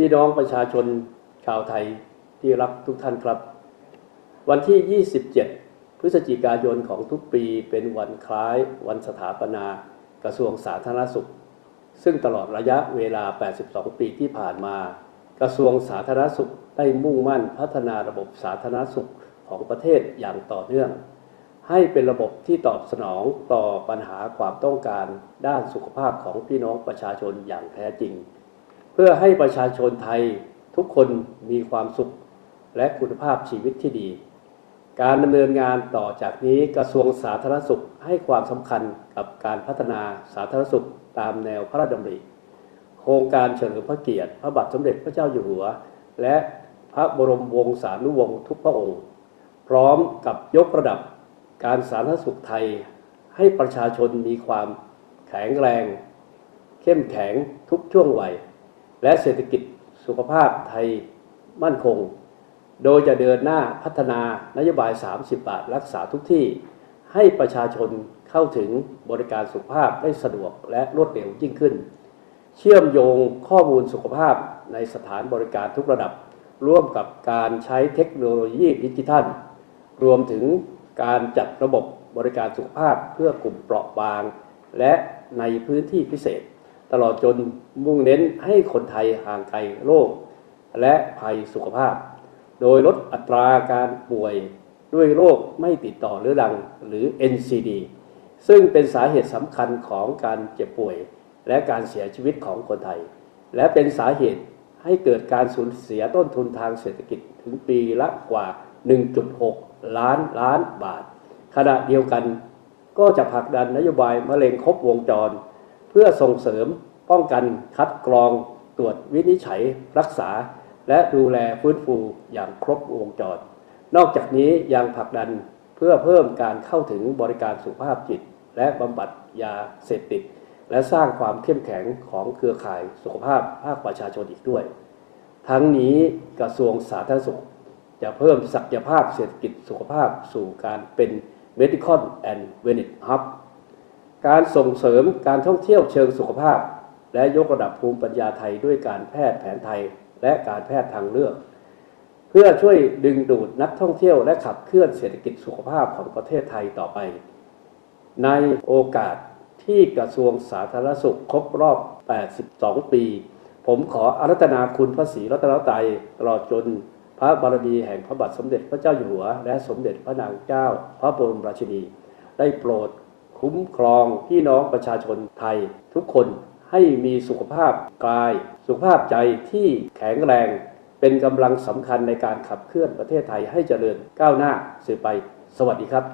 พี่น้องประชาชนชาวไทยที่รักทุกท่านครับ วันที่ 27 พฤศจิกายนของทุกปีเป็นวันคล้ายวันสถาปนากระทรวงสาธารณสุข ซึ่งตลอดระยะเวลา 82 ปีที่ผ่านมา กระทรวงสาธารณสุขได้มุ่งมั่นพัฒนาระบบสาธารณสุขของประเทศอย่างต่อเนื่อง ให้เป็นระบบที่ตอบสนองต่อปัญหาความต้องการด้านสุขภาพของพี่น้องประชาชนอย่างแท้จริง พื่อให้ประชาชนไทยทุกคนมีความสุขและคุณภาพชีวิตที่ดี การดำเนินงานต่อจากนี้กระทรวงสาธารณสุขให้ความสำคัญกับการพัฒนาสาธารณสุขตามแนวพระราชดำริ โครงการเฉลิมพระเกียรติ พระบาทสมเด็จพระเจ้าอยู่หัว และพระบรมวงศานุวงศ์ทุกพระองค์ พร้อมกับยกระดับการสาธารณสุขไทย ให้ประชาชนมีความแข็งแรง เข้มแข็งทุกช่วงวัย และเศรษฐกิจสุขภาพไทยมั่นคง โดยจะเดินหน้าพัฒนานโยบาย 30 บาท รักษาทุกที่ ให้ประชาชนเข้าถึงบริการสุขภาพได้สะดวกและรวดเร็วยิ่งขึ้น เชื่อมโยงข้อมูลสุขภาพในสถานบริการทุกระดับ ร่วมกับการใช้เทคโนโลยีดิจิทัล รวมถึงการจัดระบบบริการสุขภาพเพื่อกลุ่มเปราะบาง และในพื้นที่พิเศษ ตลอดจนมุ่งเน้นให้คนไทยห่างไกลโรคและภัยสุขภาพ โดยลดอัตราการป่วยด้วยโรคไม่ติดต่อเรื้อรังหรือ NCD ซึ่งเป็นสาเหตุสำคัญของการเจ็บป่วย และการเสียชีวิตของคนไทย และเป็นสาเหตุให้เกิดการสูญเสียต้นทุนทางเศรษฐกิจถึงปีละกว่า 1.6 ล้านล้านบาท ขณะเดียวกันก็จะผลักดันนโยบายมะเร็งครบวงจร เพื่อส่งเสริมป้องกันคัดกรองตรวจวินิจฉัยรักษา และดูแลฟื้นฟูอย่างครบวงจร นอกจากนี้ยังผลักดันเพื่อเพิ่มการเข้าถึงบริการสุขภาพจิต และบำบัดยาเสพติด และสร้างความเข้มแข็งของเครือข่ายสุขภาพภาคประชาชนอีกด้วย ทั้งนี้กระทรวงสาธารณสุข จะเพิ่มศักยภาพเศรษฐกิจสุขภาพสู่การเป็น Medical and Wellness Hub การส่งเสริมการท่องเที่ยวเชิงสุขภาพ และยกระดับภูมิปัญญาไทยด้วยการแพทย์แผนไทย และการแพทย์ทางเลือก เพื่อช่วยดึงดูดนักท่องเที่ยวและขับเคลื่อนเศรษฐกิจสุขภาพของประเทศไทยต่อไป ในโอกาสที่กระทรวงสาธารณสุขครบรอบ 82 ปี ผมขออารัตนาคุณพระศรีรัตนตรัยตลอดจนพระบารมีแห่งพระบาทสมเด็จพระเจ้าอยู่หัว และสมเด็จพระนางเจ้า พระบรมราชินี ได้โปรด คุ้มครองพี่น้องประชาชนไทย ทุกคนให้มีสุขภาพกาย สุขภาพใจที่แข็งแรง เป็นกำลังสำคัญในการขับเคลื่อนประเทศไทยให้เจริญก้าวหน้าสืบไป สวัสดีครับ